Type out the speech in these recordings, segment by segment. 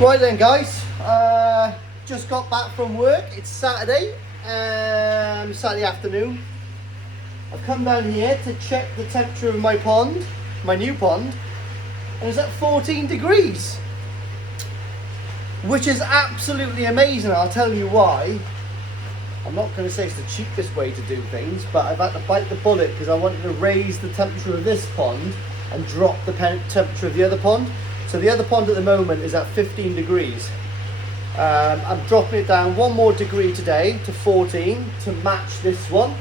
Right then, guys, just got back from work. It's Saturday, Saturday afternoon. I've come down here to check the temperature of my pond, my new pond, and it's at 14 degrees, which is absolutely amazing. I'll tell you why. I'm not going to say it's the cheapest way to do things, but I've had to bite the bullet because I wanted to raise the temperature of this pond and drop the temperature of the other pond. So the other pond at the moment is at 15 degrees. I'm dropping it down one more degree today to 14 to match this one.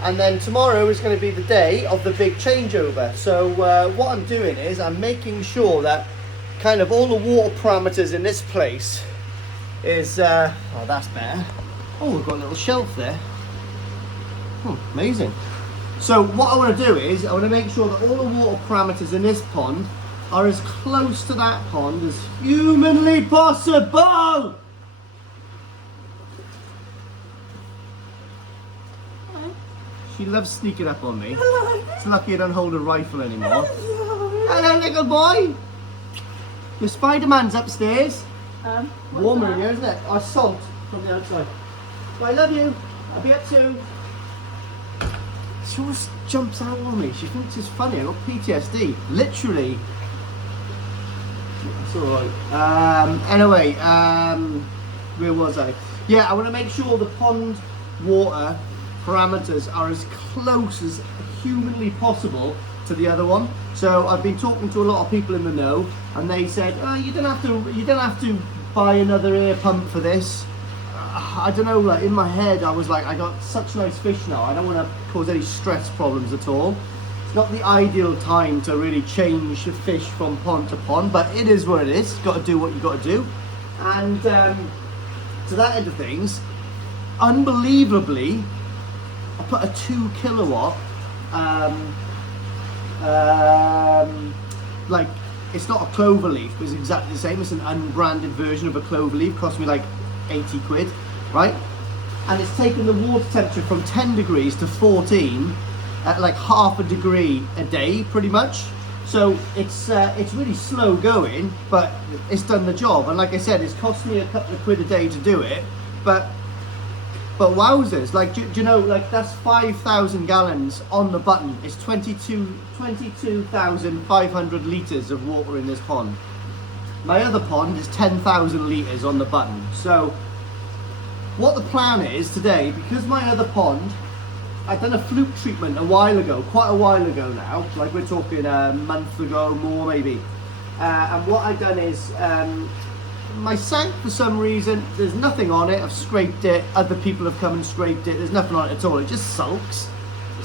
And then tomorrow is going to be the day of the big changeover. So what I'm doing is I'm making sure that kind of all the water parameters in this place is, oh, that's better. Oh, we've got a little shelf there. Amazing. So what I want to do is I want to make sure that all the water parameters in this pond are as close to that pond as humanly possible. She loves sneaking up on me. Hello. It's lucky I don't hold a rifle anymore. Hello. Hello, little boy. Your Spider-Man's upstairs. Warmer in here, isn't it? Our salt from the outside. Well, I love you. I'll be up soon. She always jumps out on me. She thinks it's funny. I got PTSD. Literally. That's alright. Anyway, where was I? Yeah, I want to make sure the pond water parameters are as close as humanly possible to the other one. So I've been talking to a lot of people in the know, and they said, "Oh, you don't have to buy another air pump for this." I don't know. Like in my head, I was like, I got such nice fish now. I don't want to cause any stress problems at all. It's not the ideal time to really change the fish from pond to pond, but it is what it is. You've got to do what you've got to do. And to that end of things, unbelievably, I put a 2 kilowatt, like, it's not a clover leaf, but it's exactly the same. It's an unbranded version of a clover leaf. Cost me like 80 quid, right? And it's taken the water temperature from 10 degrees to 14 at like half a degree a day, pretty much. So it's really slow going, but it's done the job. And like I said, it's cost me a couple of quid a day to do it, but wowzers, like, do you know, like, that's 5,000 gallons on the button. It's 22,500 litres of water in this pond. My other pond is 10,000 litres on the button. So what the plan is today, because my other pond, I've done a fluke treatment a while ago, quite a while ago now, like we're talking a month ago, more maybe. And what I've done is, my sink, for some reason, there's nothing on it. I've scraped it, other people have come and scraped it, there's nothing on it at all, it just sulks.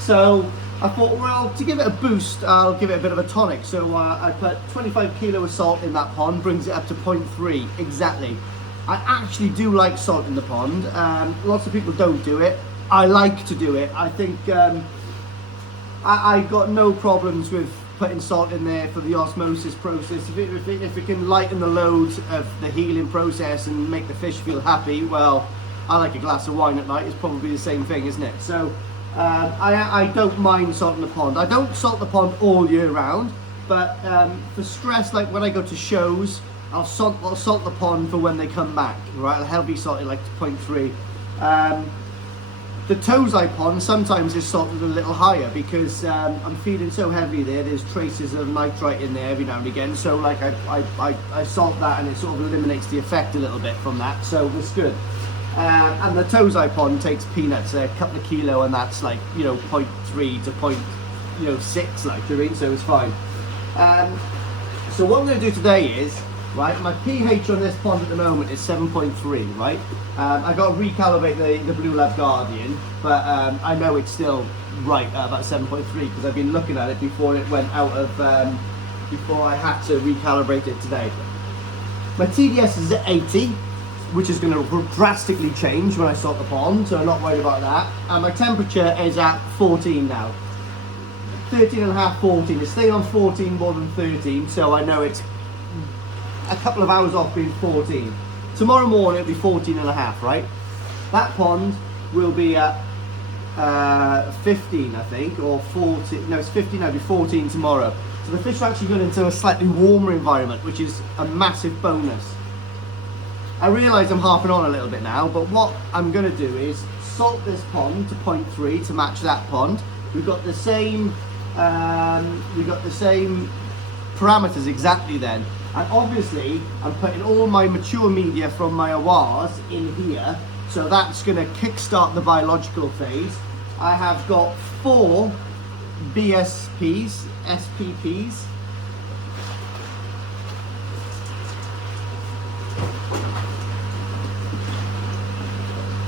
So I thought, well, to give it a boost, I'll give it a bit of a tonic. So I put 25 kilo of salt in that pond, brings it up to 0.3 exactly. I actually do like salt in the pond. Lots of people don't do it. I like to do it. I think I got no problems with putting salt in there for the osmosis process. If it can lighten the load of the healing process and make the fish feel happy, well, I like a glass of wine at night. It's probably the same thing, isn't it? So I don't mind salting the pond. I don't salt the pond all year round, but for stress, like when I go to shows, I'll salt the pond for when they come back, right? I'll heavily salt it like 0.3. The Tozai pond sometimes is salted a little higher because I'm feeding so heavy there. There's traces of nitrite in there every now and again. So like I salt that and it sort of eliminates the effect a little bit from that. So it's good. And the Tozai pond takes peanuts, a couple of kilo, and that's like, you know, 0.3 to 0.6, like, do you know what I mean? So it's fine. So what I'm going to do today is, right, my pH on this pond at the moment is 7.3, right? I got to recalibrate the Blue Lab Guardian, but I know it's still right at about 7.3 because I've been looking at it before it went out of, before I had to recalibrate it today. My TDS is at 80, which is going to drastically change when I salt the pond, so I'm not worried about that. And my temperature is at 14 now. 13.5, 14. It's staying on 14 more than 13, so I know it's a couple of hours off being 14. Tomorrow morning it'll be 14.5, right? That pond will be at 15, I think, or 14. No, it's 15. It'll be 14 tomorrow. So the fish are actually going into a slightly warmer environment, which is a massive bonus. I realise I'm harping on a little bit now, but what I'm going to do is salt this pond to 0.3 to match that pond. We've got the same parameters exactly then. And obviously, I'm putting all my mature media from my awars in here, so that's going to kickstart the biological phase. I have got 4 BSPs, SPPs.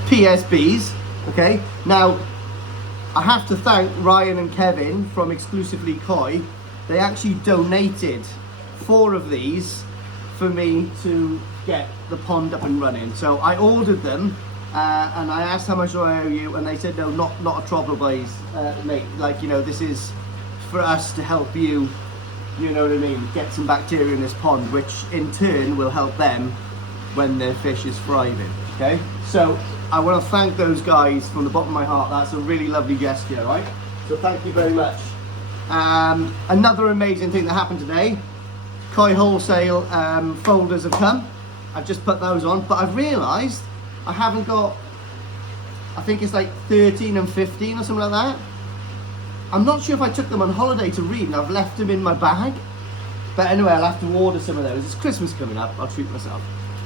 PSBs, okay? Now, I have to thank Ryan and Kevin from Exclusively Koi. They actually donated 4 of these for me to get the pond up and running. So I ordered them and I asked how much do I owe you, and they said no, not a trouble, boys, mate. Like, you know, this is for us to help you, you know what I mean, get some bacteria in this pond, which in turn will help them when their fish is thriving, okay? So I want to thank those guys from the bottom of my heart. That's a really lovely gesture, right? So thank you very much. Another amazing thing that happened today, Koi Wholesale folders have come. I've just put those on, but I've realised I haven't got, I think it's like 13 and 15 or something like that. I'm not sure if I took them on holiday to read and I've left them in my bag. But anyway, I'll have to order some of those. It's Christmas coming up, I'll treat myself.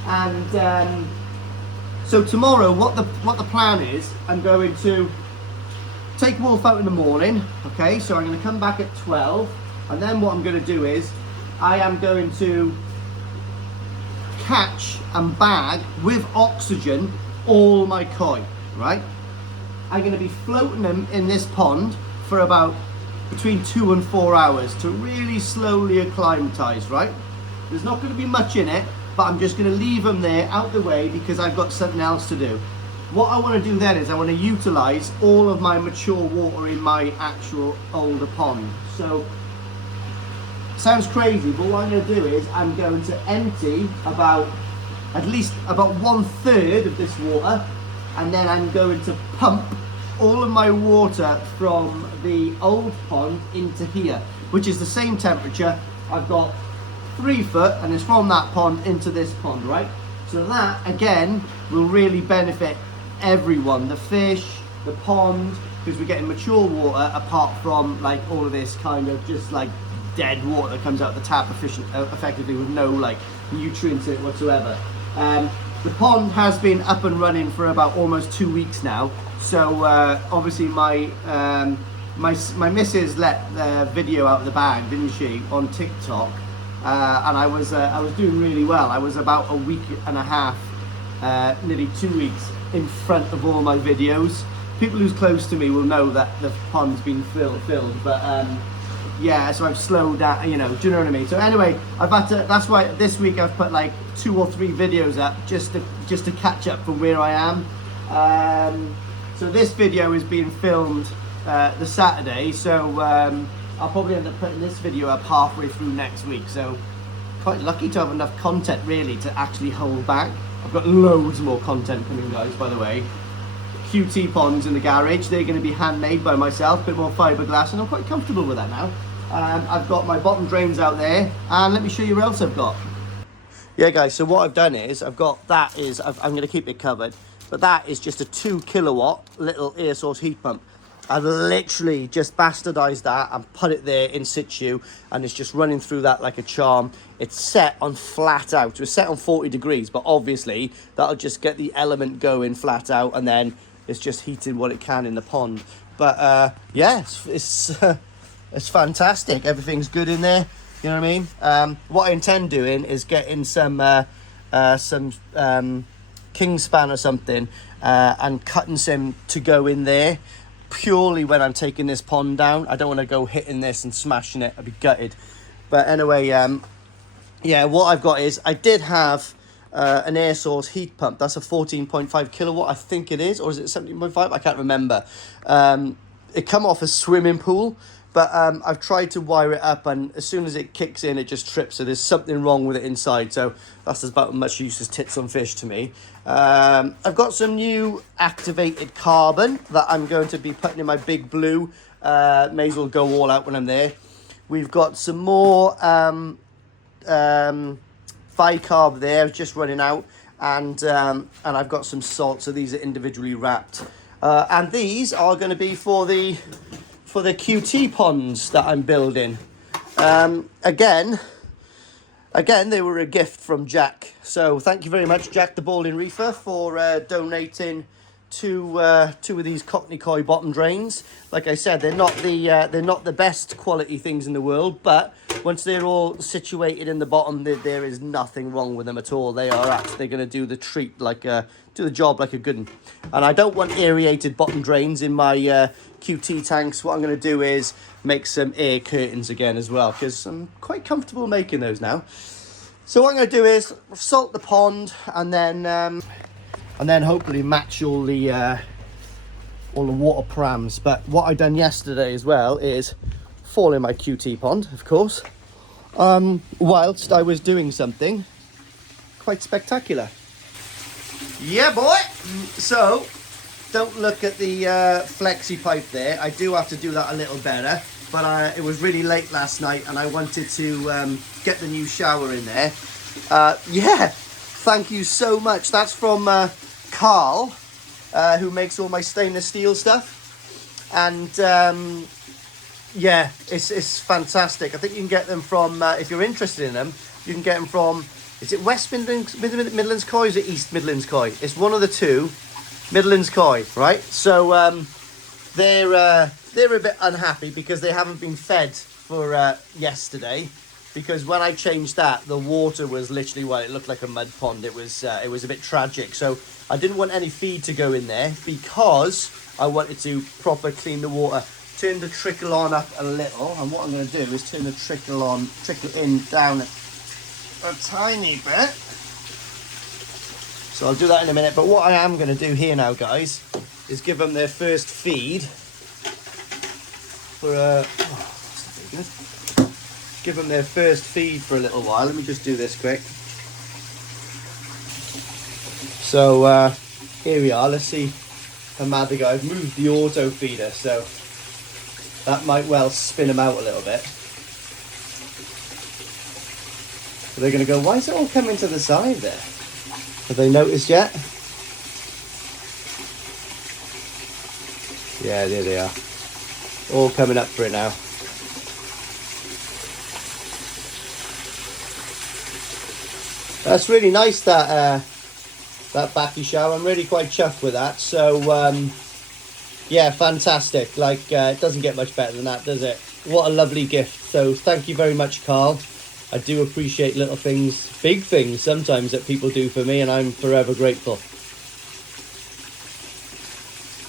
And so tomorrow, what the plan is, I'm going to take Wolf out in the morning, okay? So I'm going to come back at 12, and then what I'm going to do is, I am going to catch and bag with oxygen all my koi, right? I'm going to be floating them in this pond for about between 2 and 4 hours to really slowly acclimatize, right? There's not going to be much in it, but I'm just going to leave them there out the way because I've got something else to do. What I want to do then is I want to utilize all of my mature water in my actual older pond. So, sounds crazy, but what I'm going to do is I'm going to empty at least about 1/3 of this water, and then I'm going to pump all of my water from the old pond into here, which is the same temperature. I've got 3 foot, and it's from that pond into this pond, right? So that again will really benefit everyone, the fish, the pond, because we're getting mature water apart from like all of this kind of just like dead water that comes out of the tap effectively with no like nutrients in it whatsoever. The pond has been up and running for about almost 2 weeks now, so obviously my missus let the video out of the bag, didn't she, on TikTok, and I was doing really well. I was about a week and a half, nearly 2 weeks in front of all my videos. People who's close to me will know that the pond's been filled, but yeah, so I've slowed down, you know, do you know what I mean? So anyway, I've had to, that's why this week I've put like 2 or 3 videos up just to catch up from where I am. So this video is being filmed the Saturday, so I'll probably end up putting this video up halfway through next week. So quite lucky to have enough content really to actually hold back. I've got loads more content coming, guys, by the way. QT ponds in the garage, they're going to be handmade by myself, a bit more fiberglass, and I'm quite comfortable with that now. I've got my bottom drains out there, and let me show you what else I've got. Yeah guys, so what I've done is, I'm going to keep it covered, but that is just a 2 kilowatt little air source heat pump. I've literally just bastardized that and put it there in situ, and it's just running through that like a charm. It's set on flat out. It's set on 40 degrees, but obviously that'll just get the element going flat out, and then it's just heating what it can in the pond. But yeah, it's fantastic. Everything's good in there. You know what I mean? What I intend doing is getting some king span or something and cutting some to go in there. Purely when I'm taking this pond down, I don't want to go hitting this and smashing it. I'd be gutted. But anyway, yeah, what I've got is I did have an air source heat pump. That's a 14.5 kilowatt, I think it is, or is it 17.5? I can't remember. it come off a swimming pool, but I've tried to wire it up, and as soon as it kicks in, it just trips. So there's something wrong with it inside. So that's about as much use as tits on fish to me. I've got some new activated carbon that I'm going to be putting in my Big Blue. May as well go all out when I'm there. We've got some more bicarb there, just running out, and I've got some salt. So these are individually wrapped, and these are going to be for the QT ponds that I'm building. Again, they were a gift from Jack. So thank you very much, Jack the Balding Reefer, for donating two of these Cockney Koi bottom drains. Like I said, they're not the best quality things in the world, but once they're all situated in the bottom, there is nothing wrong with them at all. They're going to do the treat do the job like a good one. And I don't want aerated bottom drains in my QT tanks. What I'm going to do is make some air curtains again as well, because I'm quite comfortable making those now. So what I'm going to do is salt the pond, and then hopefully match all the water params. But what I done yesterday as well is fall in my QT pond, of course, whilst I was doing something quite spectacular. Yeah, boy. So don't look at the flexi pipe there. I do have to do that a little better, but it was really late last night, and I wanted to get the new shower in there. Yeah, thank you so much. That's from Carl, who makes all my stainless steel stuff, and yeah, it's fantastic. I think you can get them from, if you're interested in them, you can get them from, is it West Midlands Koi, or is it East Midlands Koi? It's one of the two. Midlands Koi, right? So they're a bit unhappy because they haven't been fed for yesterday, because when I changed that, the water was literally, well, it looked like a mud pond. It was a bit tragic. So I didn't want any feed to go in there, because I wanted to proper clean the water. Turn the trickle on up a little, and what I'm going to do is turn the trickle in down a tiny bit. So I'll do that in a minute. But what I am going to do here now, guys, is give them their first feed for give them their first feed for a little while. Let me just do this quick. So here we are. Let's see how mad they go. I've moved the auto feeder, so that might well spin them out a little bit. So they're going to go, why is it all coming to the side there? Have they noticed yet? Yeah, there they are. All coming up for it now. That's really nice, that backy shower. I'm really quite chuffed with that. So yeah, fantastic. Like it doesn't get much better than that, does it? What a lovely gift. So thank you very much, Carl. I do appreciate little things, big things sometimes, that people do for me, and I'm forever grateful.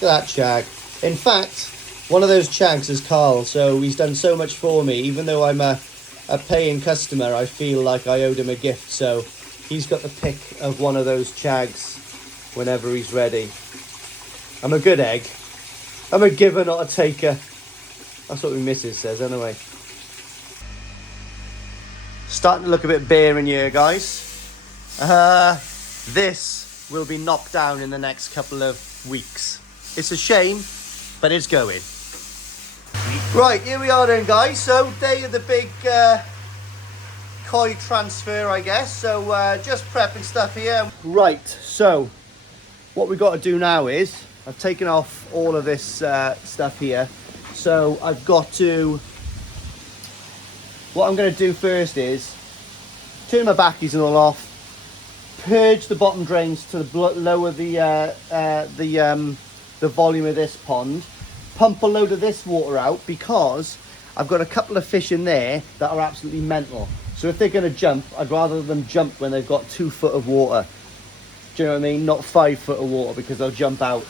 Look at that shag. In fact, one of those chags is Carl, so he's done so much for me. Even though I'm a paying customer, I feel like I owed him a gift. So he's got the pick of one of those chags whenever he's ready. I'm a good egg. I'm a giver, not a taker. That's what my missus says anyway. Starting to look a bit bare in here, guys. This will be knocked down in the next couple of weeks. It's a shame, but it's going. Right, here we are then, guys. So, day of the big koi transfer, I guess. So, just prepping stuff here. Right, so what we've got to do now is, I've taken off all of this stuff here. So, I've got to... What I'm going to do first is turn my backies and all off, purge the bottom drains to lower the volume of this pond, pump a load of this water out, because I've got a couple of fish in there that are absolutely mental. So if they're going to jump, I'd rather them jump when they've got 2 foot of water. Do you know what I mean? Not 5 foot of water, because they'll jump out.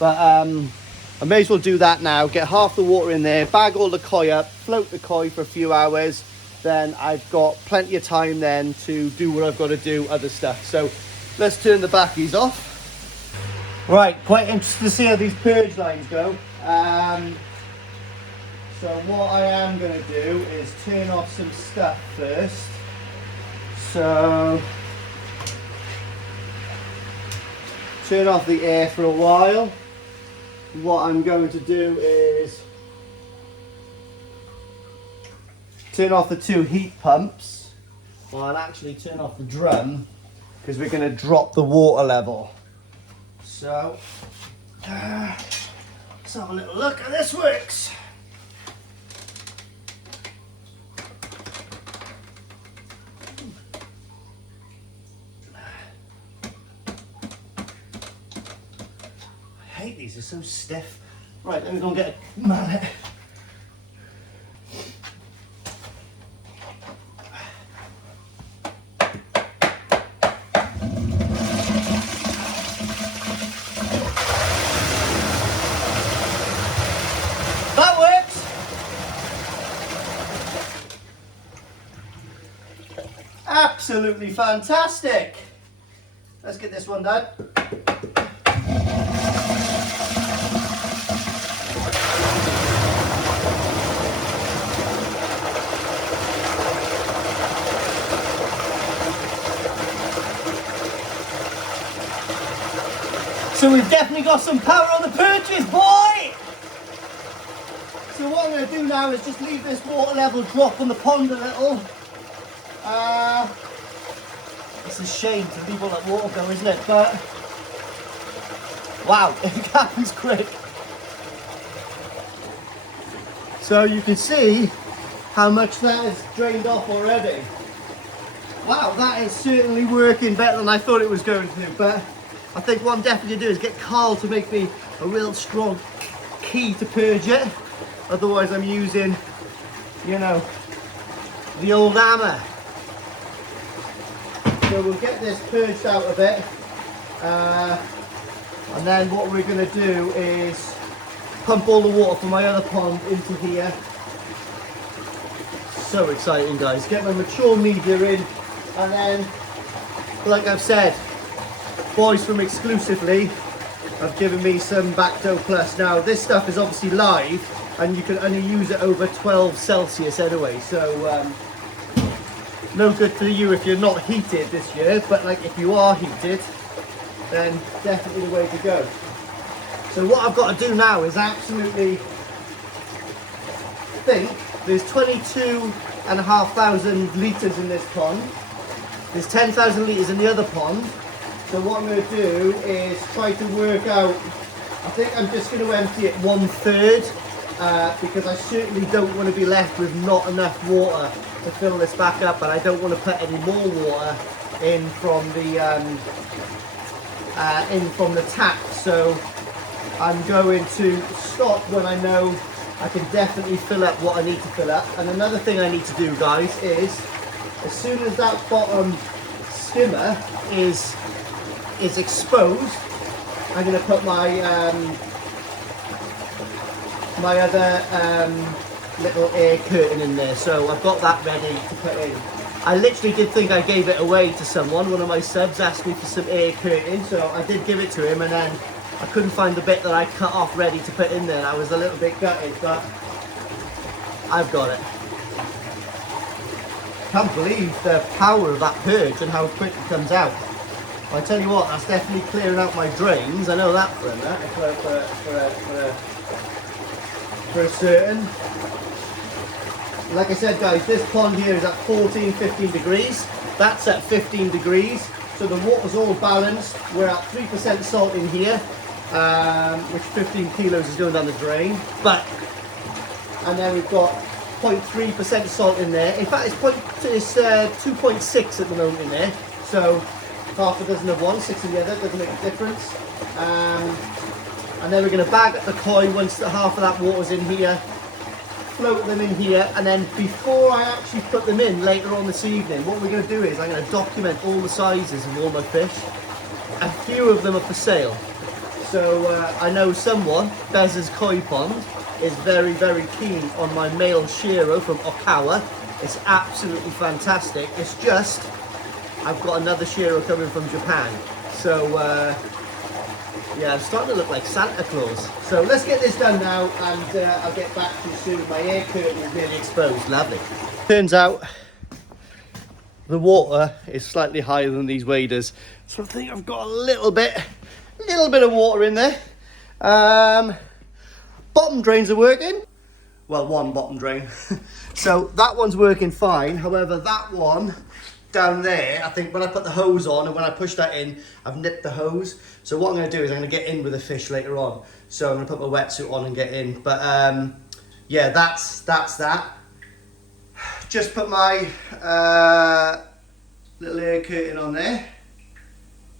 But I may as well do that now. Get half the water in there, bag all the koi up, float the koi for a few hours. Then I've got plenty of time then to do what I've got to do, other stuff. So let's turn the backies off. Right, quite interested to see how these purge lines go. So what I am going to do is turn off some stuff first. So turn off the air for a while. What I'm going to do is turn off the 2 heat pumps. Well, I'll actually turn off the drum because we're going to drop the water level. So let's have a little look how this works. I hate these, they're so stiff. Right, let me go and get a mallet. That works! Absolutely fantastic! Let's get this one done. So we've definitely got some power on the purchase, boy! So what I'm going to do now is just leave this water level drop on the pond a little. It's a shame to leave all that water go, isn't it? But, wow, it happens quick. So you can see how much that has drained off already. Wow, that is certainly working better than I thought it was going to, but I think what I'm definitely going to do is get Carl to make me a real strong key to purge it. Otherwise I'm using, you know, the old hammer. So we'll get this purged out a bit. And then what we're going to do is pump all the water from my other pond into here. So exciting, guys. Get my mature media in, and then, like I've said, boys from Exclusively have given me some Bacto Plus. Now this stuff is obviously live and you can only use it over 12 Celsius anyway, so no good for you if you're not heated this year, but like if you are heated, then definitely the way to go. So what I've got to do now is absolutely think there's 22,500 litres in this pond, there's 10,000 litres in the other pond. So what I'm going to do is try to work out, I think I'm just going to empty it 1/3 because I certainly don't want to be left with not enough water to fill this back up, and I don't want to put any more water in from the tap. So I'm going to stop when I know I can definitely fill up what I need to fill up. And another thing I need to do, guys, is as soon as that bottom skimmer is exposed, I'm going to put my my other little air curtain in there. So I've got that ready to put in. I literally did think I gave it away to someone. One of my subs asked me for some air curtain, so I did give it to him, and then I couldn't find the bit that I cut off ready to put in there. I was a little bit gutted, but I've got it. Can't believe the power of that purge and how quick it comes out. I tell you what, that's definitely clearing out my drains. I know that for a certain. Like I said, guys, this pond here is at 14-15 degrees. That's at 15 degrees. So the water's all balanced. We're at 3% salt in here, which 15 kilos is going down the drain. And then we've got 0.3% salt in there. In fact, it's 2.6 at the moment in there. So half a dozen of one, 6 of the other, doesn't make a difference. And then we're going to bag up the koi once half of that water's in here, float them in here, and then before I actually put them in later on this evening, what we're going to do is I'm going to document all the sizes of all my fish. A few of them are for sale. So I know someone, Bez's Koi Pond, is very, very keen on my male Shiro from Okawa. It's absolutely fantastic. It's just, I've got another Shiro coming from Japan. So Yeah, I'm starting to look like Santa Claus. So let's get this done now, and I'll get back to you soon. My air curtain is nearly exposed. Lovely. Turns out the water is slightly higher than these waders, so I think I've got a little bit of water in there. Bottom drains are working. Well, one bottom drain. So that one's working fine. However, that one down there, I think when I put the hose on and when I push that in, I've nipped the hose. So what I'm going to do is I'm going to get in with the fish later on. So I'm going to put my wetsuit on and get in. But yeah, that's that. Just put my little air curtain on there.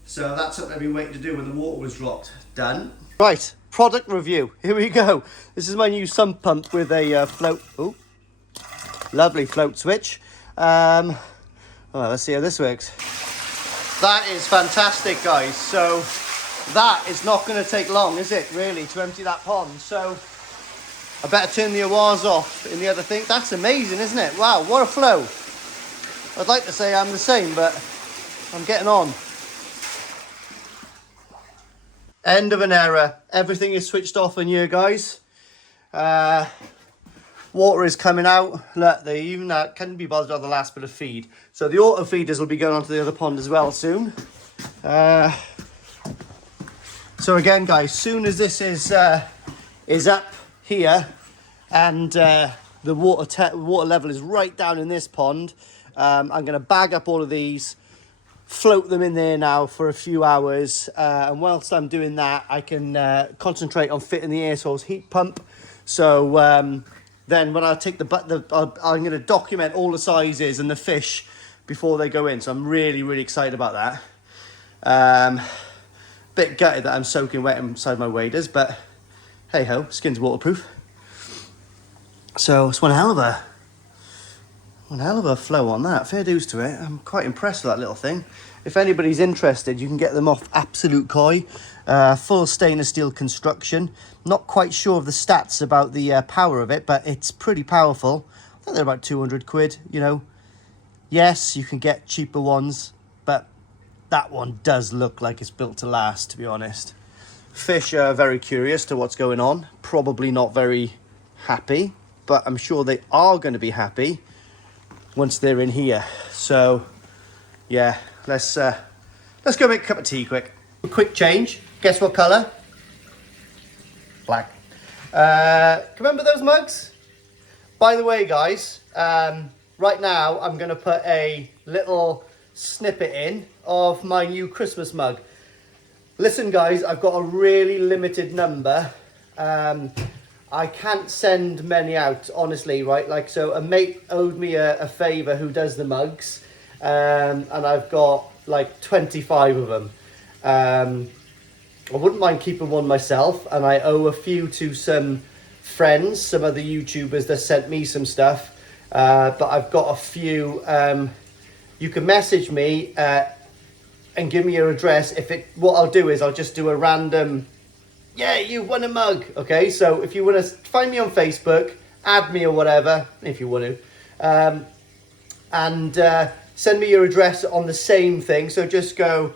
So that's something I've been waiting to do when the water was dropped. Done. Right, product review. Here we go. This is my new sump pump with a float. Oh, lovely float switch. Well, let's see how this works. That is fantastic, guys. So that is not going to take long, is it, really, to empty that pond? So I better turn the Awaz off in the other thing. That's amazing, isn't it? Wow, what a flow. I'd like to say I'm the same, but I'm getting on. End of an era. Everything is switched off in here, guys. Water is coming out. Look, they even couldn't be bothered on the last bit of feed. So the auto feeders will be going onto the other pond as well soon. So again, guys, soon as this is up here and the water level is right down in this pond, I'm going to bag up all of these, float them in there now for a few hours, and whilst I'm doing that, I can concentrate on fitting the air source heat pump. So then when I take I'm going to document all the sizes and the fish before they go in. So I'm really excited about that. Bit gutted that I'm soaking wet inside my waders, but hey ho, skin's waterproof. So it's one hell of a flow on that. Fair dues to it. I'm quite impressed with that little thing. If anybody's interested, you can get them off Absolute Koi. Full stainless steel construction. Not quite sure of the stats about the power of it, but it's pretty powerful. I think they're about 200 quid, you know. Yes, you can get cheaper ones, but that one does look like it's built to last, to be honest. Fish are very curious to what's going on. Probably not very happy, but I'm sure they are going to be happy once they're in here. So yeah, let's go make a cup of tea quick. A quick change. Guess what colour? Black. Remember those mugs? By the way, guys, right now I'm going to put a little snippet in of my new Christmas mug. Listen, guys, I've got a really limited number. I can't send many out, honestly, right? Like, so a mate owed me a favour who does the mugs, and I've got like 25 of them. I wouldn't mind keeping one myself, and I owe a few to some friends, some other YouTubers that sent me some stuff, but I've got a few. You can message me and give me your address. What I'll do is I'll just do a random, yeah, you won a mug. Okay, so if you want to find me on Facebook, add me or whatever, if you want to, and send me your address on the same thing. So just go,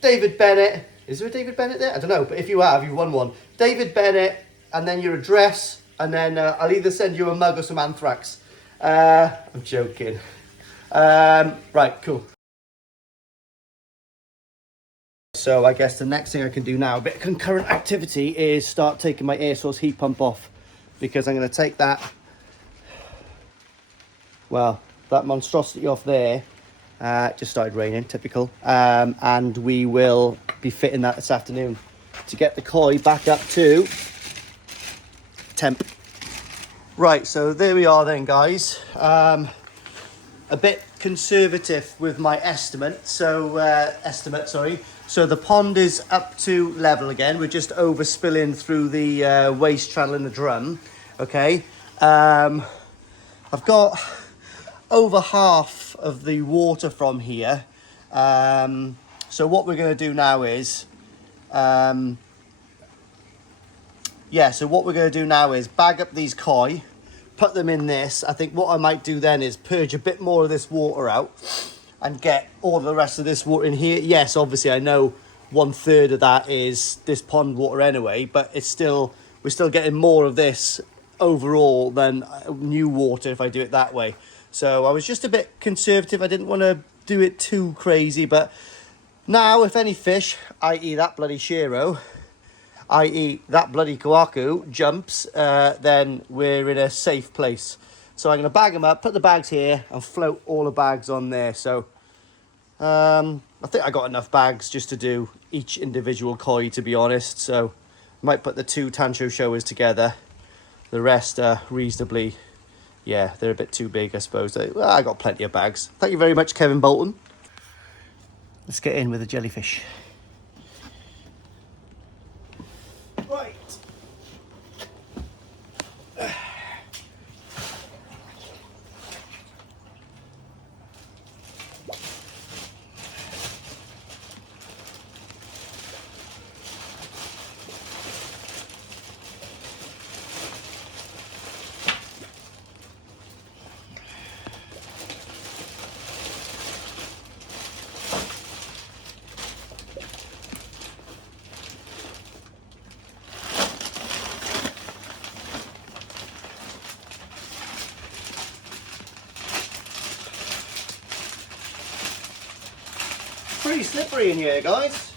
David Bennett. Is there a David Bennett there? I don't know, but if you have, you've won one. David Bennett, and then your address, and then I'll either send you a mug or some anthrax. I'm joking. Right, cool. So I guess the next thing I can do now, a bit of concurrent activity, is start taking my air source heat pump off, because I'm going to take that, well, that monstrosity off there. It just started raining, typical, and we will be fitting that this afternoon to get the koi back up to temp. Right, so there we are then, guys. A bit conservative with my estimate. So So the pond is up to level again. We're just overspilling through the waste channel in the drum. Okay. I've got over half of the water from here. So what we're going to do now is, bag up these koi, put them in this. I think what I might do then is purge a bit more of this water out and get all the rest of this water in here. Yes, obviously I know 1/3 of that is this pond water anyway, but we're still getting more of this overall than new water if I do it that way. So I was just a bit conservative. I didn't want to do it too crazy, but now if any fish, i.e. that bloody Shiro, i.e. that bloody Kohaku jumps, then we're in a safe place. So I'm going to bag them up, put the bags here and float all the bags on there. So I think I got enough bags just to do each individual koi, to be honest. So I might put the 2 Tancho showers together. The rest are reasonably, yeah, they're a bit too big, I suppose. Well, I got plenty of bags. Thank you very much, Kevin Bolton. Let's get in with the jellyfish. Right. Pretty slippery in here, guys.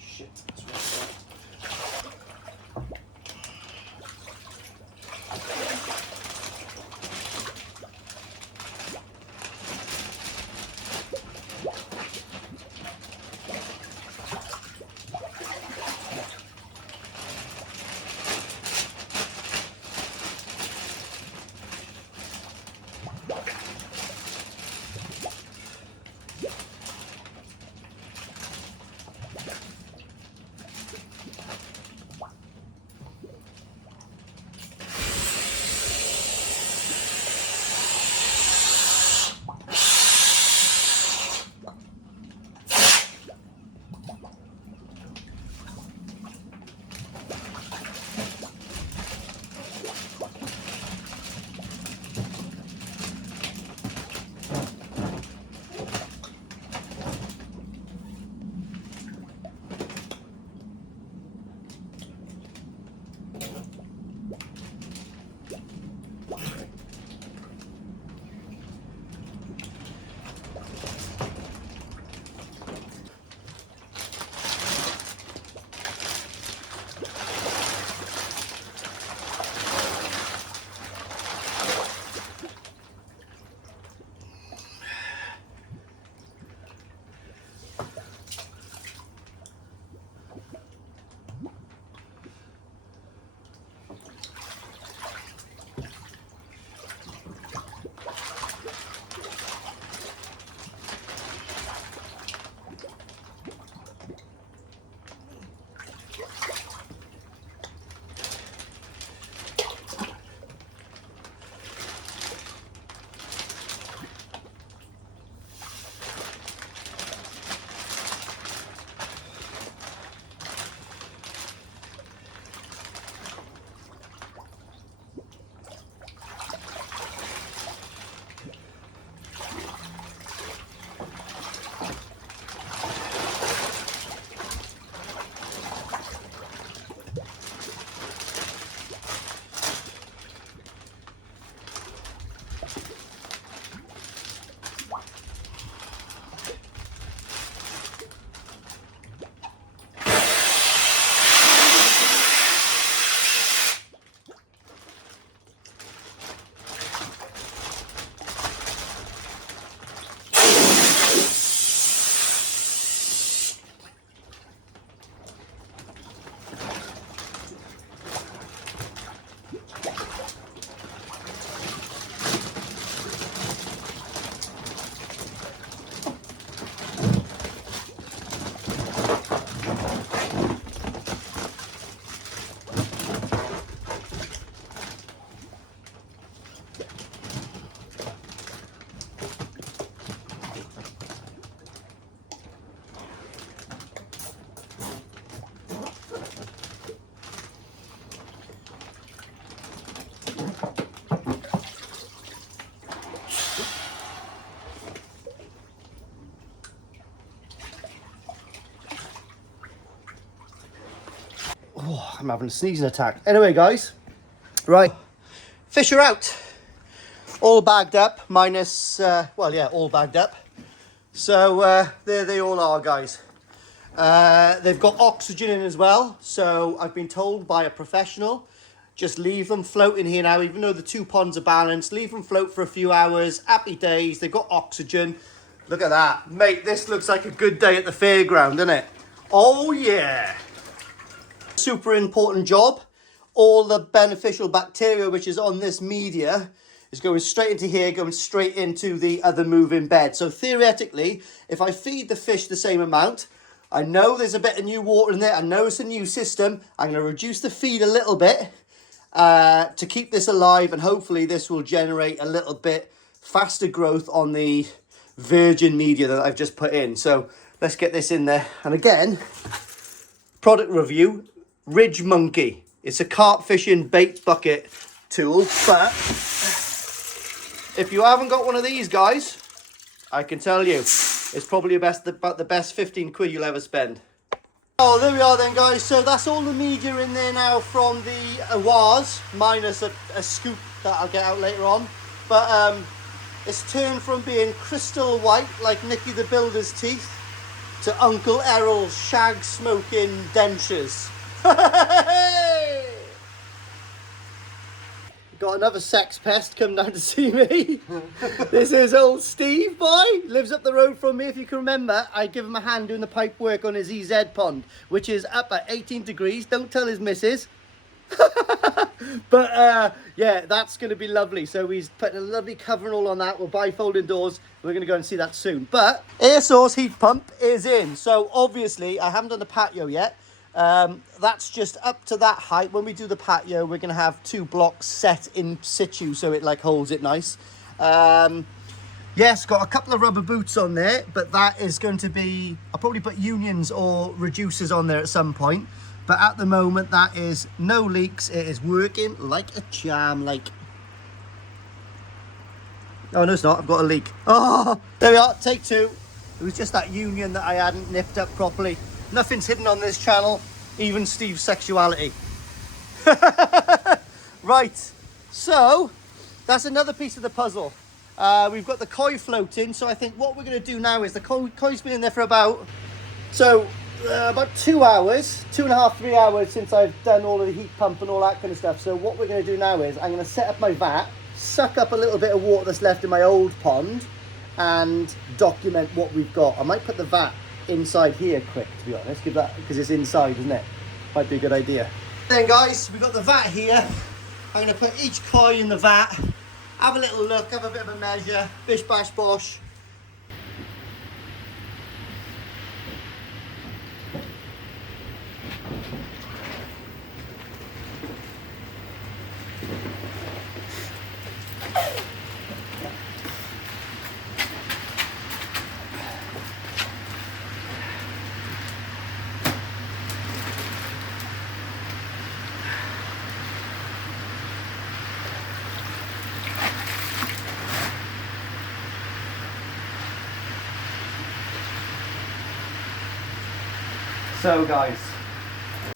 Shit, that's right. I'm having a sneezing attack. Anyway, guys, right, fish are out. All bagged up, minus, well, yeah, all bagged up. So there they all are, guys. They've got oxygen in as well. So I've been told by a professional, just leave them floating here now, even though the two ponds are balanced. Leave them float for a few hours. Happy days. They've got oxygen. Look at that. Mate, this looks like a good day at the fairground, doesn't it? Oh, yeah. Super important job. All the beneficial bacteria which is on this media is going straight into here, going straight into the other moving bed. So theoretically, if I feed the fish the same amount, I know there's a bit of new water in there. I know it's a new system. I'm going to reduce the feed a little bit to keep this alive, and hopefully this will generate a little bit faster growth on the virgin media that I've just put in. So let's get this in there. And again, product review, Ridge Monkey. It's a carp fishing bait bucket tool, but if you haven't got one of these, guys, I can tell you, it's probably about the best 15 quid you'll ever spend. Oh, there we are then, guys. So that's all the media in there now from the Awaz, minus a scoop that I'll get out later on. But it's turned from being crystal white, like Nicky the Builder's teeth, to Uncle Errol's shag smoking dentures. Got another sex pest come down to see me. This is old Steve, boy. Lives up the road from me. If you can remember, I give him a hand doing the pipe work on his EZ pond, which is up at 18 degrees. Don't tell his missus. But yeah, that's going to be lovely. So he's putting a lovely covering all on that. We'll buy folding doors. We're going to go and see that soon. But air source heat pump is in. So obviously I haven't done the patio yet. That's just up to that height. When we do the patio, we're going to have 2 blocks set in situ, so it like holds it nice. Yes, got a couple of rubber boots on there, but that is going to be, I'll probably put unions or reducers on there at some point. But at the moment, that is no leaks. It is working like a charm, like. Oh, no, it's not. I've got a leak. Oh, there we are. Take 2. It was just that union that I hadn't nipped up properly. Nothing's hidden on this channel, even Steve's sexuality. Right, so that's another piece of the puzzle. We've got the koi floating, so I think what we're going to do now is the koi's been in there for about 2 hours, 2.5, 3 hours since I've done all of the heat pump and all that kind of stuff. So what we're going to do now is I'm going to set up my vat, suck up a little bit of water that's left in my old pond, and document what we've got. I might put the vat inside here quick, to be honest, give that, because it's inside, isn't it? Might be a good idea. Then guys, we've got the vat here. I'm going to put each koi in the vat, have a little look, have a bit of a measure, bish bash bosh.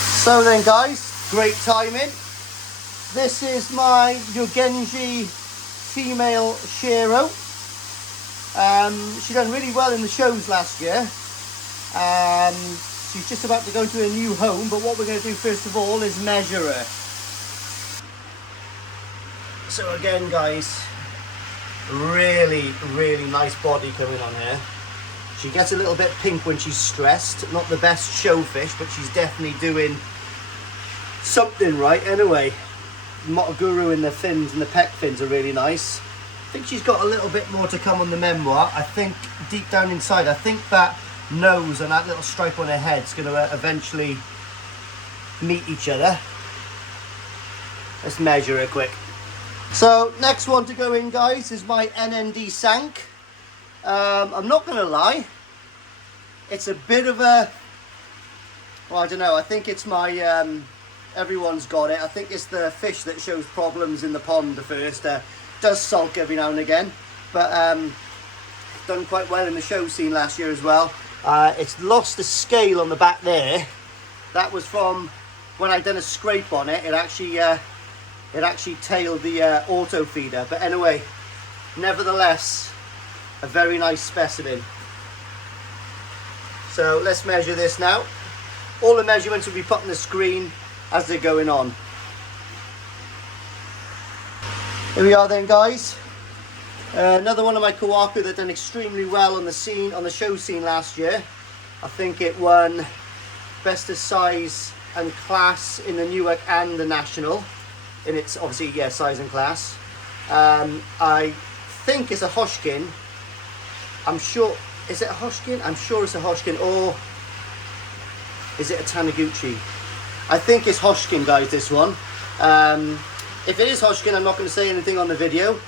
So then guys, great timing. This is my Yogenji female Shero. She done really well in the shows last year. She's just about to go to a new home, but what we're going to do first of all is measure her. So again guys, really nice body coming on here. She gets a little bit pink when she's stressed. Not the best show fish, but she's definitely doing something right. Anyway, Motoguru and the fins and the pec fins are really nice. I think she's got a little bit more to come on the memoir. I think deep down inside, I think that nose and that little stripe on her head is going to eventually meet each other. Let's measure her quick. So next one to go in, guys, is my NND Sank. I'm not going to lie, it's a bit of a, well, I don't know, I think it's my, everyone's got it. I think it's the fish that shows problems in the pond the first. Does sulk every now and again, but done quite well in the show scene last year as well. It's lost the scale on the back there. That was from when I done a scrape on it, it actually tailed the auto feeder. But anyway, nevertheless, a very nice specimen. So let's measure this now. All the measurements will be put on the screen as they're going on. Here we are then, guys. Another one of my Kawaku that done extremely well on the scene, on the show scene last year. I think it won best of size and class in the Newark and the National. In its, obviously, yeah, size and class. I think it's a Hoshkin. I'm sure, is it a Hoshkin? I'm sure it's a Hoshkin, or is it a Taniguchi? I think it's Hoshkin, guys, this one. If it is Hoshkin, I'm not going to say anything on the video.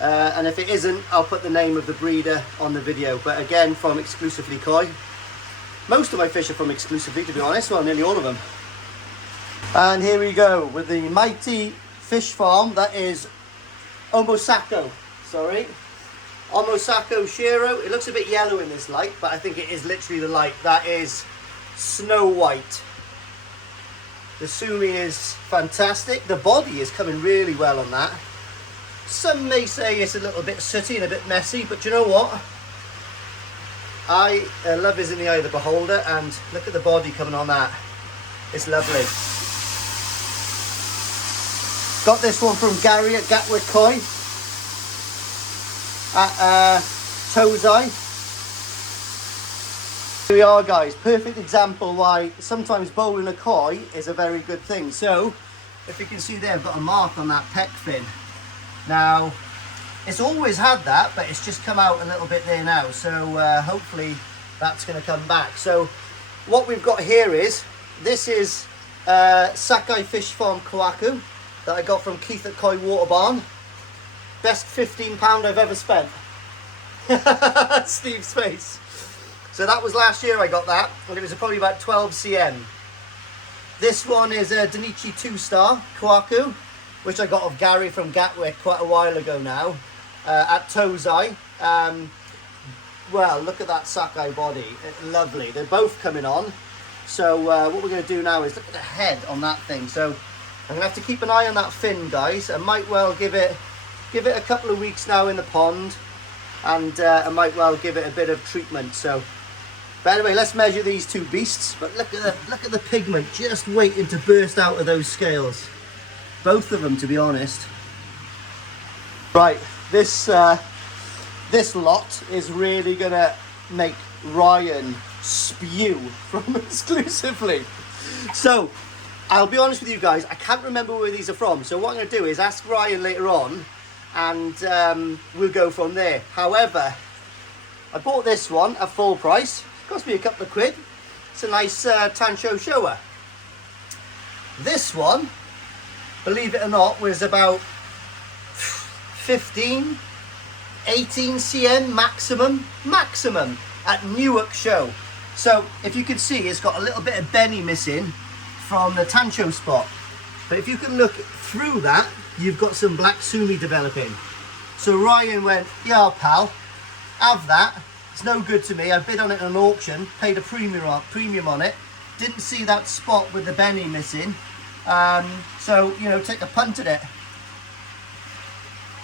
And if it isn't, I'll put the name of the breeder on the video. But again, from Exclusively Koi. Most of my fish are from Exclusively, to be honest. Well, nearly all of them. And here we go with the mighty fish farm. That is Omosako. Sorry. Omosako Shiro. It looks a bit yellow in this light, but I think it is literally the light. That is Snow White. The Sumi is fantastic. The body is coming really well on that. Some may say it's a little bit sooty and a bit messy, but you know what? Love is in the eye of the beholder, and look at the body coming on that. It's lovely. Got this one from Gary at Gatwick Koi at Tozai. Here we are, guys. Perfect example why sometimes bowling a koi is a very good thing. So, if you can see there, I've got a mark on that pec fin. Now, it's always had that, but it's just come out a little bit there now. So, hopefully that's going to come back. So, what we've got here is, this is Sakai Fish Farm Kawaku that I got from Keith at Koi Water Barn. Best £15 I've ever spent. Steve's face. So that was last year I got that, and it was probably about 12 cm. This one is a Danichi 2-star Kawaku, which I got off Gary from Gatwick quite a while ago now, at Tozai. Well, look at that Sakai body, it's lovely. They're both coming on. So what we're going to do now is look at the head on that thing. So I'm going to have to keep an eye on that fin, guys. I might well give it a couple of weeks now in the pond, and I might well give it a bit of treatment. So. But anyway, let's measure these two beasts. But look at the pigment just waiting to burst out of those scales. Both of them, to be honest. Right, this lot is really gonna make Ryan spew from Exclusively. So, I'll be honest with you guys, I can't remember where these are from. So what I'm gonna do is ask Ryan later on, and we'll go from there. However, I bought this one at full price. Cost me a couple of quid. It's a nice Tancho Showa. This one, believe it or not, was about 15, 18 cm maximum at Newark show. So if you can see, it's got a little bit of Benny missing from the Tancho spot. But if you can look through that, you've got some black Sumi developing. So Ryan went, yeah pal, have that. It's no good to me. I bid on it in an auction, paid a premium on it. Didn't see that spot with the Benny missing. So, you know, take a punt at it.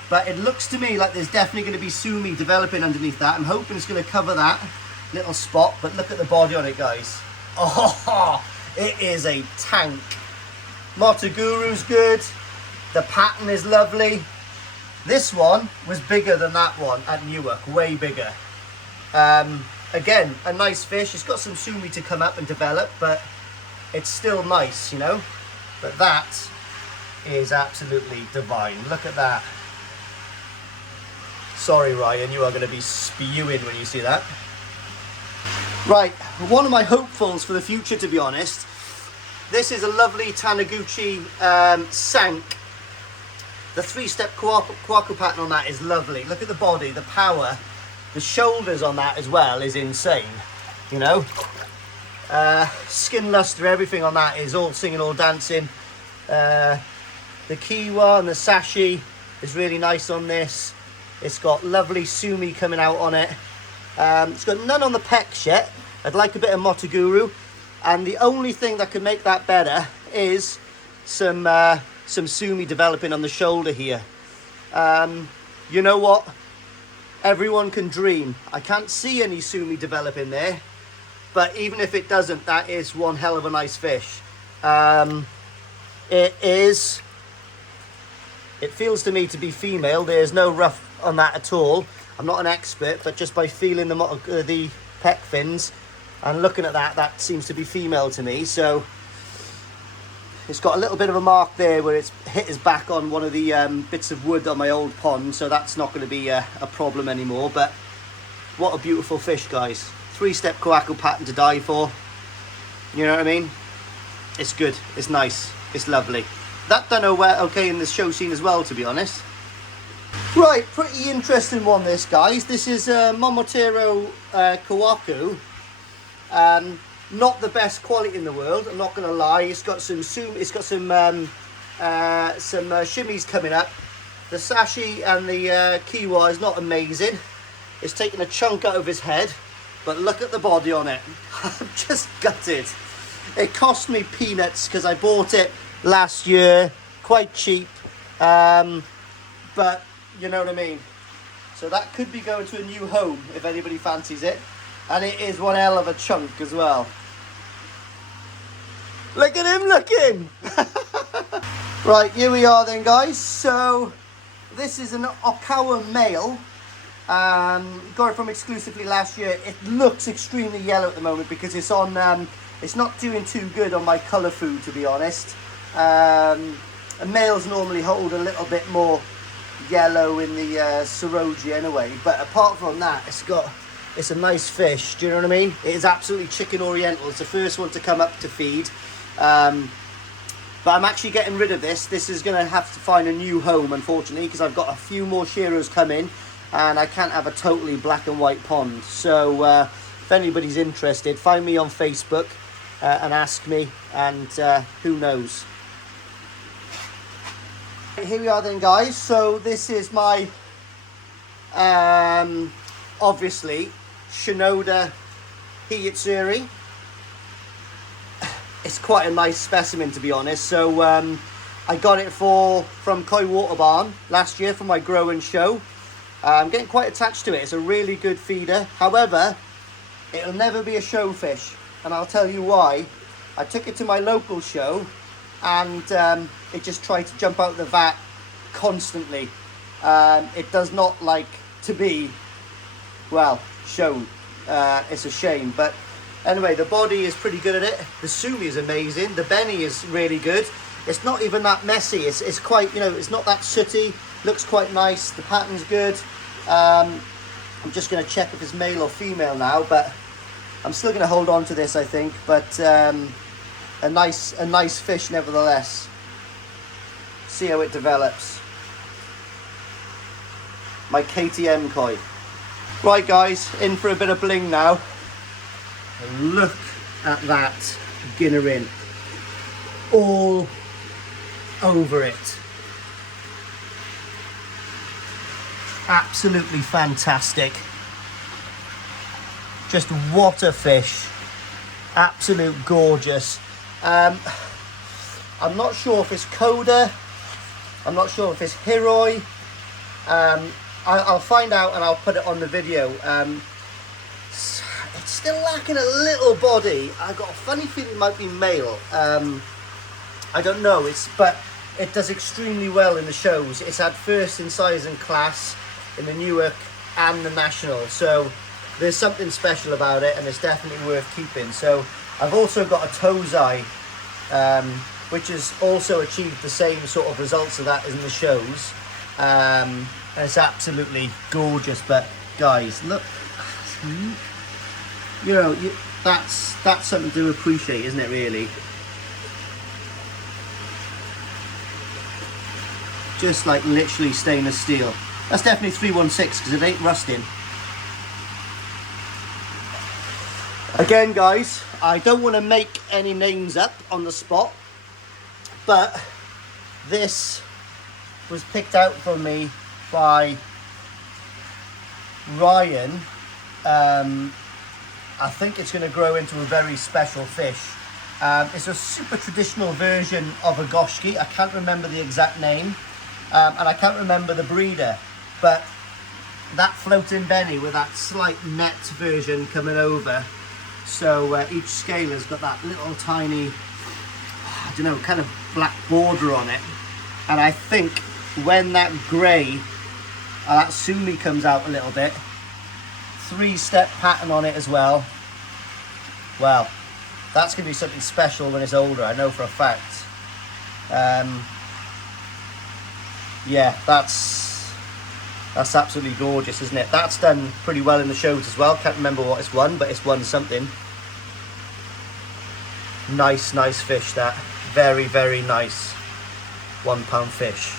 But it looks to me like there's definitely going to be Sumi developing underneath that. I'm hoping it's going to cover that little spot. But look at the body on it, guys. Oh, it is a tank. Motoguru's good. The pattern is lovely. This one was bigger than that one at Newark, way bigger. Again, a nice fish. It's got some Sumi to come up and develop, but it's still nice, you know. But that is absolutely divine. Look at that. Sorry, Ryan, you are going to be spewing when you see that. Right, one of my hopefuls for the future, to be honest. This is a lovely Taniguchi Sank. The 3-step Kawaku pattern on that is lovely. Look at the body, the power. The shoulders on that as well is insane, you know. Skin luster, everything on that is all singing, all dancing. The Kiwa and the Sashi is really nice on this. It's got lovely Sumi coming out on it. It's got none on the pecs yet. I'd like a bit of Motoguru. And the only thing that could make that better is some sumi developing on the shoulder here. You know what? Everyone can dream. I can't see any sumi developing there, but even if it doesn't, that is one hell of a nice fish. It feels to me to be female. There's no rough on that at all. I'm not an expert, but just by feeling the pec fins and looking at that, that seems to be female to me. So it's got a little bit of a mark there where it's hit his back on one of the bits of wood on my old pond, so that's not going to be a problem anymore. But what a beautiful fish, guys. 3-step coaxial pattern to die for. You know what I mean? It's good, it's nice, it's lovely. That done okay in the show scene as well, to be honest. Right, pretty interesting one this, guys. This is Momotaro Kawaku. Not the best quality in the world, I'm not going to lie. It's got some shimmies coming up. The sashi and the kiwa is not amazing. It's taken a chunk out of his head, but look at the body on it. I'm just gutted. It cost me peanuts because I bought it last year, quite cheap, but you know what I mean. So that could be going to a new home if anybody fancies it, and it is one hell of a chunk as well. Look at him looking. Right, here we are then, guys. So this is an Okawa male. Got it from exclusively last year. It looks extremely yellow at the moment because it's on it's not doing too good on my colour food, to be honest. Males normally hold a little bit more yellow in the Saroji anyway, but apart from that, it's a nice fish. Do you know what I mean? It is absolutely chicken oriental. It's the first one to come up to feed, but I'm actually getting rid of this. This is going to have to find a new home, unfortunately, because I've got a few more shearers coming and I can't have a totally black and white pond. So if anybody's interested, find me on Facebook and ask me, and who knows. Here we are then, guys. So this is my obviously Shinoda Hiyitsuri. It's quite a nice specimen, to be honest. So I got it from Koi Water Barn last year for my grow and show. I'm getting quite attached to it. It's a really good feeder. However, it'll never be a show fish, and I'll tell you why. I took it to my local show and it just tried to jump out the vat constantly. It does not like to be, well, shown. It's a shame, but anyway, the body is pretty good at it. The sumi is amazing. The beni is really good. It's not even that messy. It's quite, you know, it's not that sooty. Looks quite nice. The pattern's good. I'm just going to check if it's male or female now, but I'm still going to hold on to this, I think. But a nice fish nevertheless. See how it develops. My KTM koi. Right, guys, in for a bit of bling now. Look at that Ginnerin. All over it. Absolutely fantastic. Just what a fish. Absolute gorgeous. I'm not sure if it's Coda. I'm not sure if it's Hiroi. I'll find out and I'll put it on the video. It's still lacking a little body. I've got a funny feeling it might be male. I don't know. But it does extremely well in the shows. It's had first in size and class in the Newark and the National. So there's something special about it, and it's definitely worth keeping. So I've also got a Tozai, which has also achieved the same sort of results of that as in the shows. And it's absolutely gorgeous. But guys, look, you know, that's something to appreciate, isn't it, really? Just like literally stainless steel. That's definitely 316 because it ain't rusting. Again, guys, I don't want to make any names up on the spot, but this was picked out for me by Ryan. I think it's going to grow into a very special fish. It's a super traditional version of a goshki. I can't remember the exact name, and I can't remember the breeder, but that floating belly with that slight net version coming over. So each scale has got that little tiny, I don't know, kind of black border on it. And I think when that grey, that sumi comes out a little bit, 3-step pattern on it as well. Well, that's going to be something special when it's older, I know for a fact. Yeah, that's absolutely gorgeous, isn't it? That's done pretty well in the shows as well. Can't remember what it's won, but it's won something. Nice fish, that. Very, very nice £1 fish.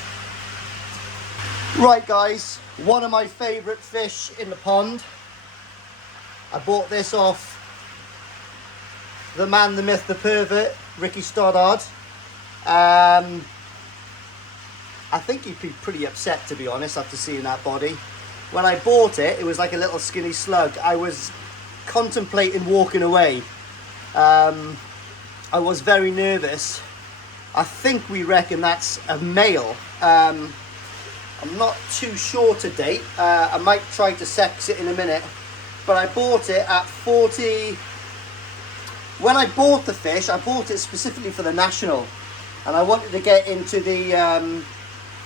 Right guys, one of my favourite fish in the pond. I bought this off the man, the myth, the pervert, Ricky Stoddard. I think he'd be pretty upset, to be honest, after seeing that body. When I bought it, it was like a little skinny slug. I was contemplating walking away. I was very nervous. I think we reckon that's a male. I'm not too sure to date. I might try to sex it in a minute. But I bought it at 40... When I bought the fish, I bought it specifically for the National. And I wanted to get into the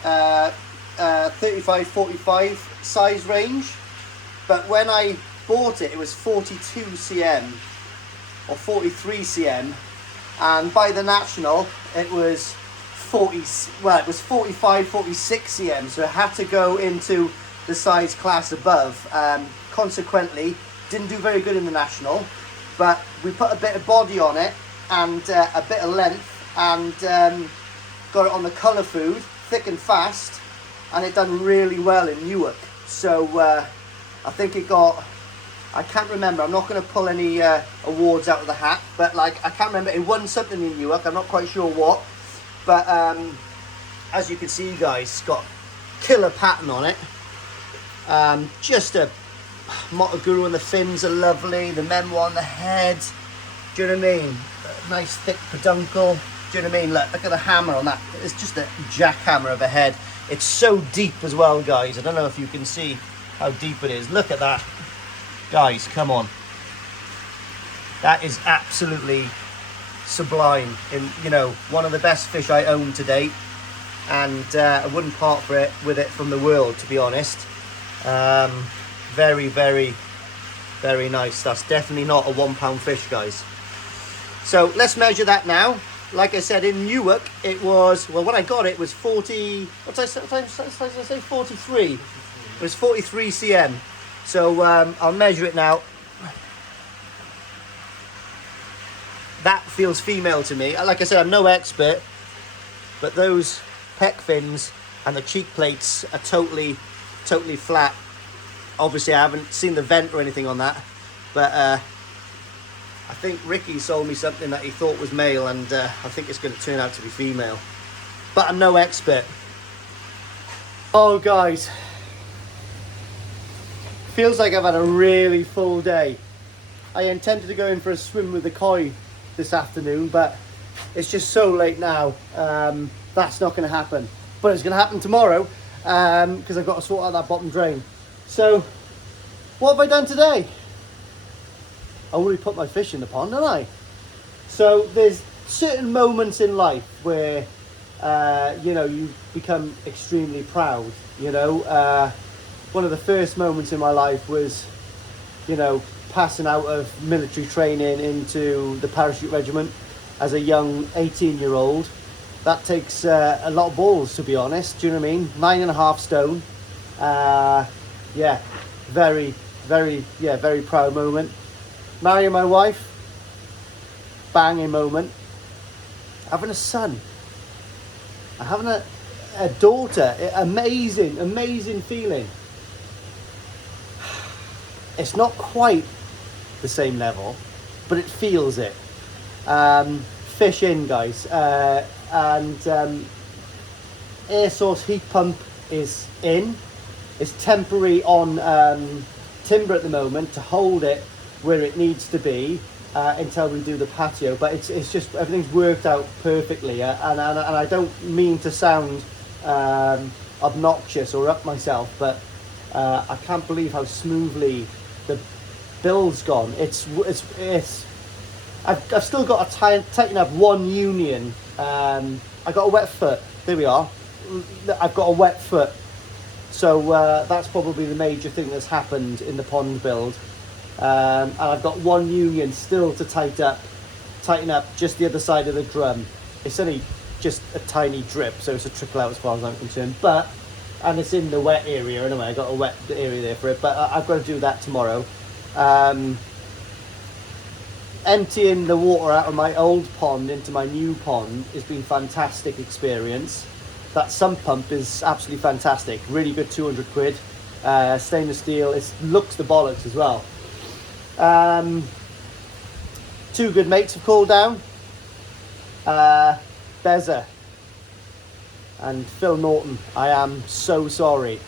35-45 size range. But when I bought it, it was 42 cm or 43 cm. And by the National, it was 45, 46 cm. So I had to go into the size class above. Consequently, didn't do very good in the National. But we put a bit of body on it and a bit of length, and got it on the colour food, thick and fast, and it done really well in Newark. So I think it got, I can't remember, I'm not going to pull any awards out of the hat, but like, I can't remember, it won something in Newark, I'm not quite sure what, but as you can see guys, it's got killer pattern on it. Just a Motoguru, and the fins are lovely, the memoir on the head, do you know what I mean? Nice thick peduncle, do you know what I mean? Look at the hammer on that, it's just a jackhammer of a head. It's so deep as well guys, I don't know if you can see how deep it is. Look at that guys, come on, that is absolutely sublime. And you know, one of the best fish I own to date, and I wouldn't part with it from the world, to be honest. Very, very, very nice. That's definitely not a £1 fish, guys. So let's measure that now. Like I said, in Newark, it was, well, when I got it, it was 40, what did I say, 43. It was 43 cm. So I'll measure it now. That feels female to me. Like I said, I'm no expert, but those pec fins and the cheek plates are totally flat. Obviously I haven't seen the vent or anything on that, but I think Ricky sold me something that he thought was male, and I think it's going to turn out to be female, but I'm no expert. Oh guys, feels like I've had a really full day. I intended to go in for a swim with the koi this afternoon, but it's just so late now. That's not going to happen, but it's going to happen tomorrow because I've got to sort out that bottom drain. So what have I done today? I already put my fish in the pond, haven't I? So there's certain moments in life where you know, you become extremely proud. You know, one of the first moments in my life was, you know, passing out of military training into the parachute regiment as a young 18-year-old. That takes a lot of balls, to be honest. Do you know what I mean? 9.5 stone. Yeah, very, very, yeah, very proud moment. Marrying my wife, banging moment. Having a son, having a daughter, amazing feeling. It's not quite the same level, but it feels it. Fish in, guys, and air source heat pump is in. It's temporary on timber at the moment to hold it where it needs to be. until we do the patio. But it's just everything's worked out perfectly, and I don't mean to sound obnoxious or up myself, but I can't believe how smoothly the build's gone. I've still got to tighten up one union. I got a wet foot. There we are. I've got a wet foot. So that's probably the major thing that's happened in the pond build. And I've got one union still to tighten up just the other side of the drum. It's only just a tiny drip, so it's a trickle out as far as I'm concerned. And it's in the wet area anyway. I got a wet area there for it, but I've got to do that tomorrow. Emptying the water out of my old pond into my new pond has been a fantastic experience. That sump pump is absolutely fantastic. Really good, 200 quid. Stainless steel. It looks the bollocks as well. Two good mates have called down. Beza and Phil Norton. I am so sorry,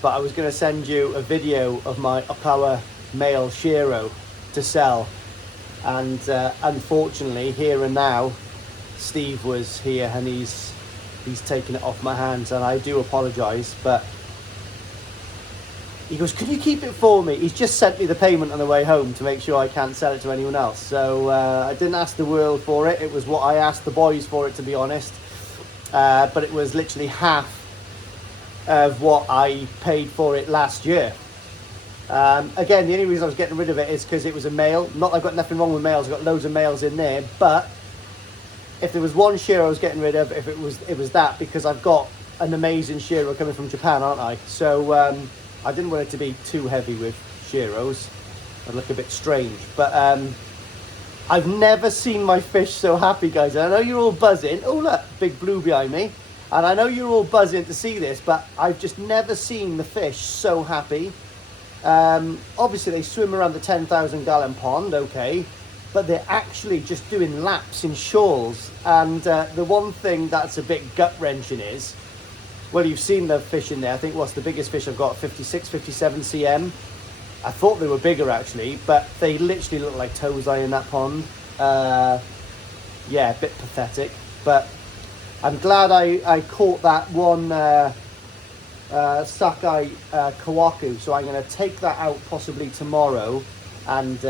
but I was going to send you a video of my Okawa male Shiro to sell. And unfortunately, here and now, Steve was here and he's taken it off my hands, and I do apologise, but he goes, "Could you keep it for me?" He's just sent me the payment on the way home to make sure I can't sell it to anyone else. So I didn't ask the world for it. It was what I asked the boys for it, to be honest. But it was literally half of what I paid for it last year. Again, the only reason I was getting rid of it is because it was a male. Not that I've got nothing wrong with males, I've got loads of males in there, but if there was one Shiro I was getting rid of, it was that, because I've got an amazing Shiro coming from Japan, aren't I? So I didn't want it to be too heavy with Shiros. I'd look a bit strange, but I've never seen my fish so happy, guys. And I know you're all buzzing. Oh look, big blue behind me. And I know you're all buzzing to see this, but I've just never seen the fish so happy. Obviously they swim around the 10,000 gallon pond, okay, but they're actually just doing laps in shoals. And the one thing that's a bit gut wrenching is, well, you've seen the fish in there. I think what's the biggest fish I've got, 56, 57 cm. I thought they were bigger actually, but they literally look like tozai in that pond. Yeah, a bit pathetic, but I'm glad I caught that one Sakai Kawaku, so I'm going to take that out possibly tomorrow and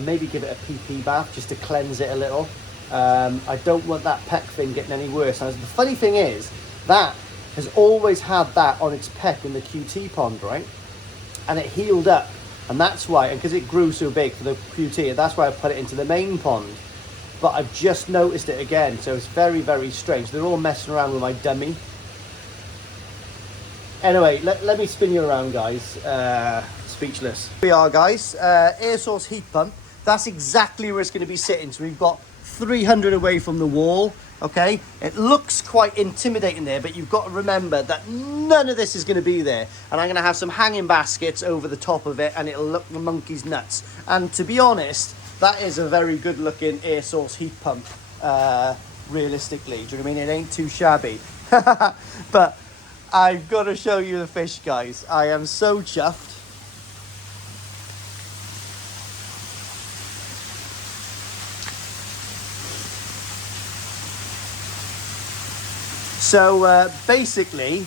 maybe give it a PP bath just to cleanse it a little. I don't want that peck thing getting any worse. And the funny thing is, that has always had that on its peck in the QT pond, right? And it healed up, and that's why, and because it grew so big for the QT, that's why I put it into the main pond. But I've just noticed it again, so it's very, very strange. They're all messing around with my dummy. Anyway, let me spin you around, guys. Speechless. Here we are, guys. Air source heat pump. That's exactly where it's going to be sitting. So we've got 300 away from the wall. Okay, it looks quite intimidating there, but you've got to remember that none of this is going to be there. And I'm going to have some hanging baskets over the top of it, and it'll look the monkey's nuts. And to be honest, that is a very good looking air source heat pump, realistically. Do you know what I mean? It ain't too shabby. But I've got to show you the fish, guys. I am so chuffed. So basically,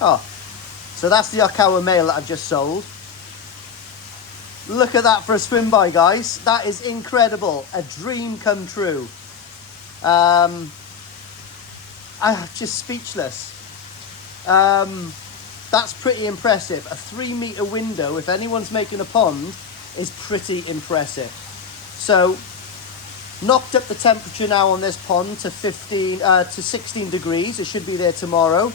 so that's the Okawa male that I've just sold. Look at that for a swim by, guys. That is incredible. A dream come true. I'm just speechless. That's pretty impressive. A 3 meter window, if anyone's making a pond, is pretty impressive. So knocked up the temperature now on this pond to 16 degrees. It should be there tomorrow.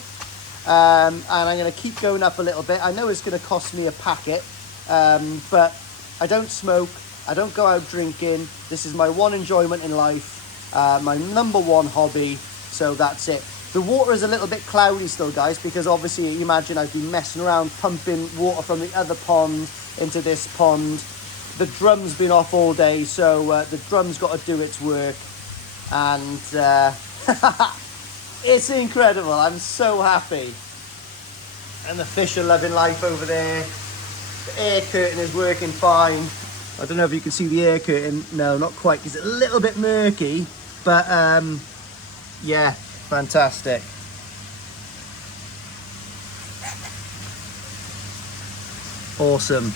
And I'm going to keep going up a little bit. I know it's going to cost me a packet, but I don't smoke. I don't go out drinking. This is my one enjoyment in life, my number one hobby. So that's it. The water is a little bit cloudy still, guys, because obviously you imagine I've been messing around pumping water from the other pond into this pond. The drum's been off all day, so the drum's got to do its work. And it's incredible. I'm so happy. And the fish are loving life over there. The air curtain is working fine. I don't know if you can see the air curtain. No, not quite, because it's a little bit murky, but yeah, fantastic. Awesome.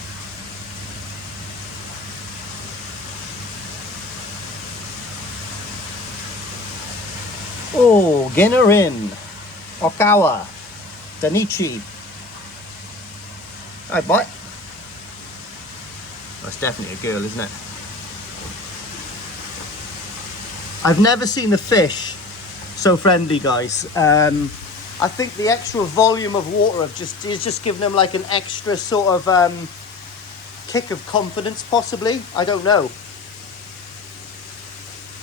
Oh, Ginnerin, Okawa, Danichi. Hi, bye. That's definitely a girl, isn't it? I've never seen the fish so friendly, guys. I think the extra volume of water is just giving them like an extra sort of kick of confidence, possibly. I don't know.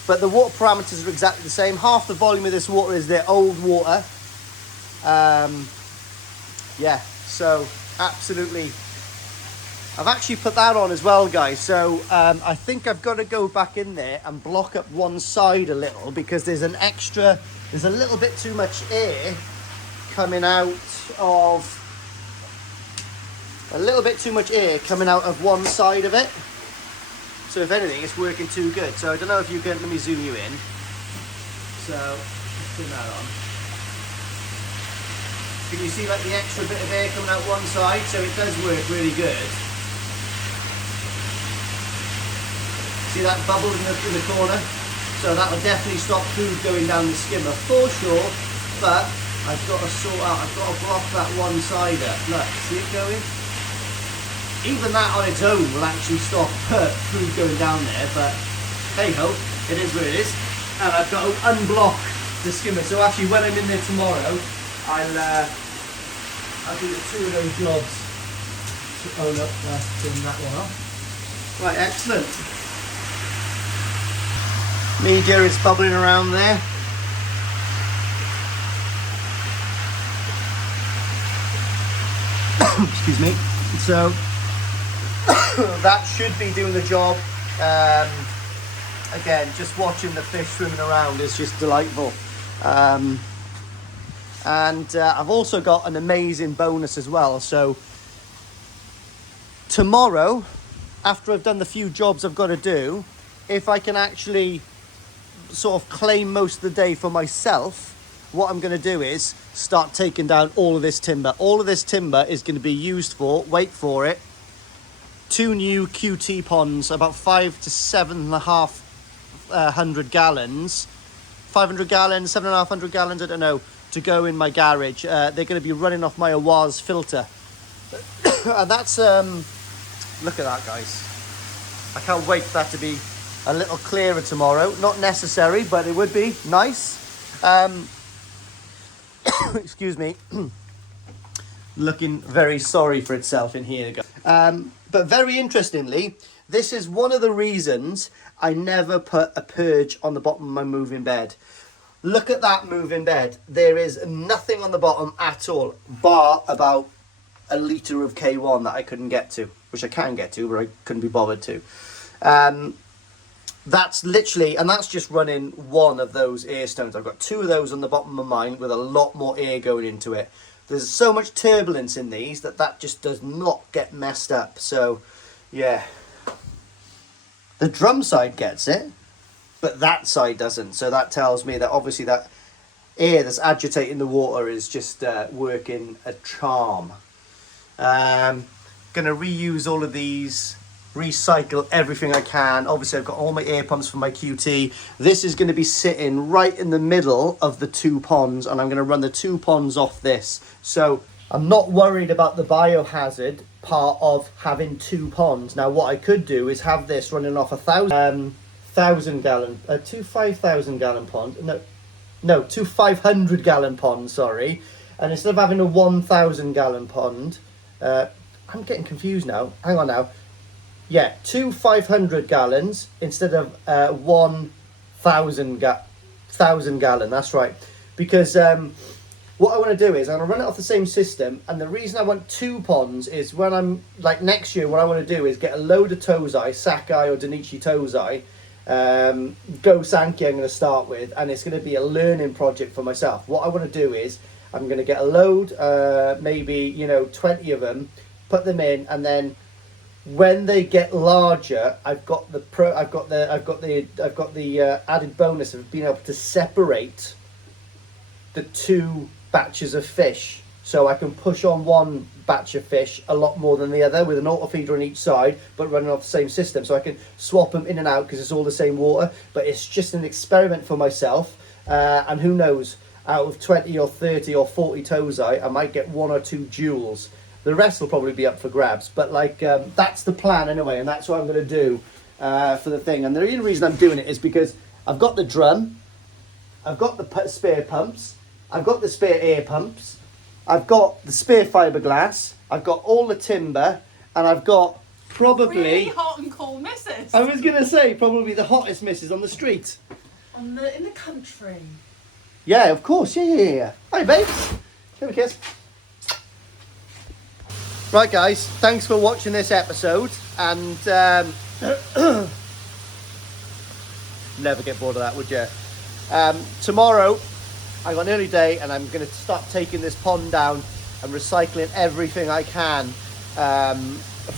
But the water parameters are exactly the same. Half the volume of this water is their old water. Yeah, so absolutely. I've actually put that on as well, guys. So I think I've got to go back in there and block up one side a little, because there's a little bit too much air coming out of, one side of it. So if anything, it's working too good. So I don't know if you can, let me zoom you in. So, turn that on. Can you see like the extra bit of air coming out one side? So it does work really good. See that bubble in the corner? So that will definitely stop food going down the skimmer for sure. But I've got to block that one side up. Look, see it going? Even that on its own will actually stop food going down there, but hey ho, it is what it is. And I've got to unblock the skimmer. So actually when I'm in there tomorrow, I'll do the two of those jobs. Oh look, turn that one off. Right, excellent. Media is bubbling around there. Excuse me. So that should be doing the job. Again, just watching the fish swimming around is just delightful. And I've also got an amazing bonus as well. So tomorrow, after I've done the few jobs I've got to do, if I can actually sort of claim most of the day for myself, what I'm going to do is start taking down all of this timber. All of this timber is going to be used for, wait for it, 2 new QT ponds, about 5 to 7,500 gallons, 500 gallons, 7,500 gallons, I don't know, to go in my garage. They're going to be running off my Awaz filter. And that's, look at that, guys. I can't wait for that to be a little clearer tomorrow. Not necessary, but it would be nice. Excuse me. Looking very sorry for itself in here. But very interestingly, this is one of the reasons I never put a purge on the bottom of my moving bed. Look at that moving bed. There is nothing on the bottom at all, bar about a litre of K1 that I couldn't get to, which I can get to, but I couldn't be bothered to. That's literally, and that's just running one of those air stones. I've got 2 of those on the bottom of mine with a lot more air going into it. There's so much turbulence in these that just does not get messed up. So, yeah. The drum side gets it, but that side doesn't. So that tells me that obviously that air that's agitating the water is just working a charm. Going to reuse all of these, recycle everything I can. Obviously I've got all my air pumps for my QT. This is going to be sitting right in the middle of the 2 ponds, and I'm going to run the 2 ponds off this. So I'm not worried about the biohazard part of having 2 ponds. Now what I could do is have this running off 1,000 gallon, 2 5,000 gallon pond. No, 2 500 gallon ponds, sorry. And instead of having a 1,000 gallon pond, I'm getting confused now. Hang on now. Yeah, 2 500 gallons instead of 1,000 gallon. That's right. Because what I want to do is I'm going to run it off the same system. And the reason I want 2 ponds is when I'm, like next year, what I want to do is get a load of Tozai, Sakai or Danichi Tozai. Go Sankey I'm going to start with. And it's going to be a learning project for myself. What I want to do is I'm going to get a load, maybe, 20 of them, put them in, and then when they get larger, I've got the added bonus of being able to separate the two batches of fish, so I can push on one batch of fish a lot more than the other with an auto feeder on each side, but running off the same system, so I can swap them in and out because it's all the same water. But it's just an experiment for myself, and who knows, out of 20 or 30 or 40 tozai, I might get 1 or 2 jewels. The rest will probably be up for grabs, but like that's the plan anyway, and that's what I'm going to do for the thing. And the only reason I'm doing it is because I've got the drum, I've got the spare pumps, I've got the spare air pumps, I've got the spare fiberglass, I've got all the timber, and I've got probably... Really hot and cold missus. I was going to say, probably the hottest missus on the street. In the country. Yeah, of course, yeah. Hi, babes. Give me a kiss. Right, guys, thanks for watching this episode, and never get bored of that, would you? Tomorrow, I've got an early day, and I'm going to start taking this pond down and recycling everything I can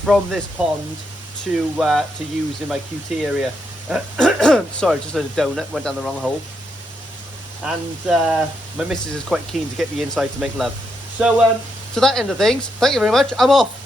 from this pond to use in my QT area. Sorry, just had a donut, went down the wrong hole. And my missus is quite keen to get me inside to make love. So, to that end of things, thank you very much. I'm off.